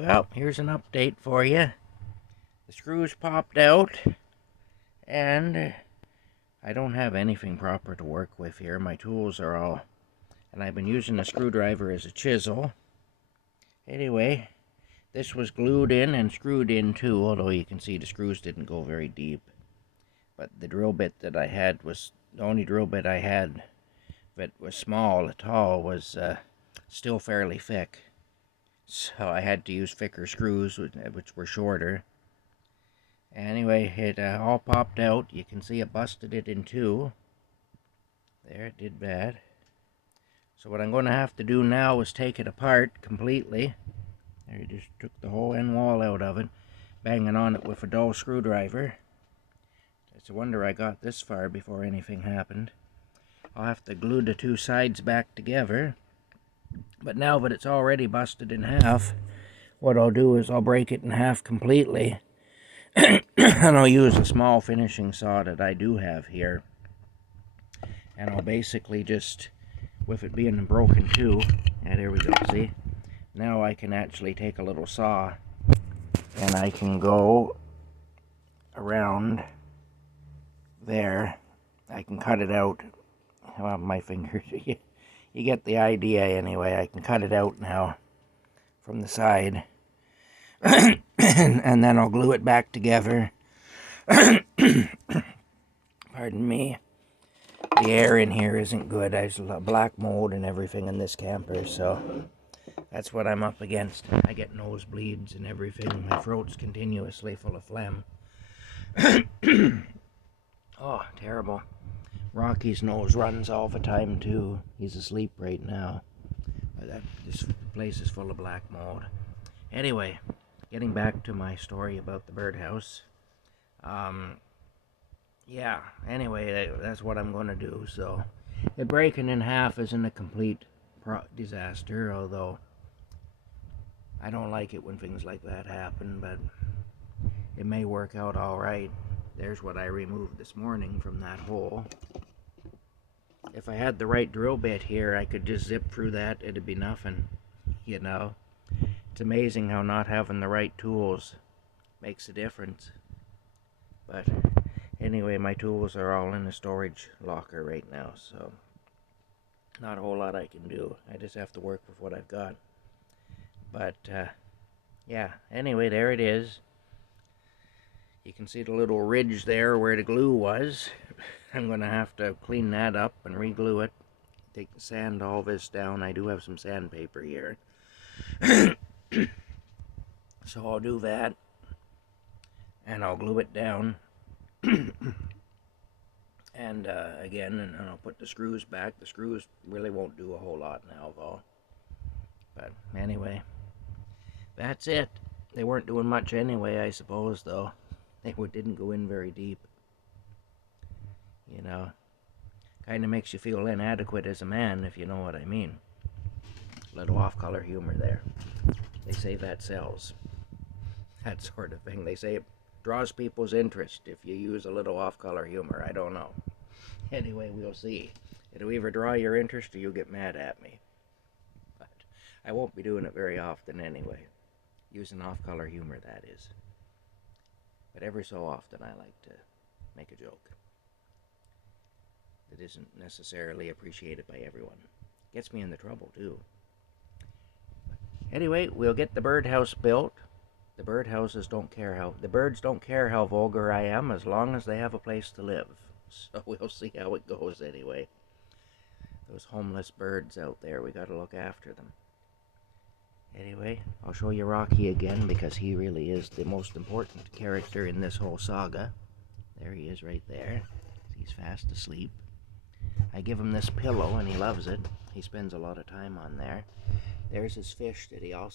Well, here's an update for you. The screws popped out, and I don't have anything proper to work with here. My tools are all... and I've been using a screwdriver as a chisel. Anyway, this was glued in and screwed in too, although you can see the screws didn't go very deep. But the drill bit that I had was... the only drill bit I had that was small at all was still fairly thick. So I had to use thicker screws, which were shorter. Anyway, it all popped out. You can see it busted it in two. There, it did bad. So what I'm going to have to do now is take it apart completely. There, you just took the whole end wall out of it, banging on it with a dull screwdriver. It's a wonder I got this far before anything happened. I'll have to glue the two sides back together. But now that it's already busted in half, what I'll do is I'll break it in half completely. And I'll use a small finishing saw that I do have here. And I'll basically just, with it being broken too, and there we go, see? Now I can actually take a little saw and I can go around there. I can cut it out. Well, my fingers, you get the idea anyway. I can cut it out now from the side. And then I'll glue it back together. Pardon me. The air in here isn't good. There's black mold and everything in this camper, so that's what I'm up against. I get nosebleeds and everything. My throat's continuously full of phlegm. Oh, terrible. Rocky's nose runs all the time, too. He's asleep right now. This place is full of black mold. Anyway, getting back to my story about the birdhouse. Yeah, anyway, that's what I'm going to do. So, it breaking in half isn't a complete disaster, although I don't like it when things like that happen, but it may work out all right. There's what I removed this morning from that hole. If I had the right drill bit here, I could just zip through that. It'd be nothing, you know. It's amazing how not having the right tools makes a difference. But anyway, my tools are all in the storage locker right now, so not a whole lot I can do. I just have to work with what I've got. But yeah, anyway, there it is. You can see the little ridge there where the glue was. I'm going to have to clean that up and re-glue it. Take the sand, all this down. I do have some sandpaper here. So I'll do that. And I'll glue it down. And again, and I'll put the screws back. The screws really won't do a whole lot now, though. But anyway, that's it. They weren't doing much anyway, I suppose, though. They didn't go in very deep. You know, kind of makes you feel inadequate as a man, if you know what I mean. A little off-color humor there. They say that sells. That sort of thing. They say it draws people's interest if you use a little off-color humor. I don't know. Anyway, we'll see. It'll either draw your interest or you'll get mad at me. But I won't be doing it very often anyway. Using off-color humor, that is. But every so often I like to make a joke that isn't necessarily appreciated by everyone. Gets me into trouble, too. Anyway, we'll get the birdhouse built. The birdhouses don't care how... the birds don't care how vulgar I am as long as they have a place to live. So we'll see how it goes anyway. Those homeless birds out there, we gotta look after them. Anyway, I'll show you Rocky again because he really is the most important character in this whole saga. There he is right there. He's fast asleep. I give him this pillow and he loves it. He spends a lot of time on there. There's his fish that he also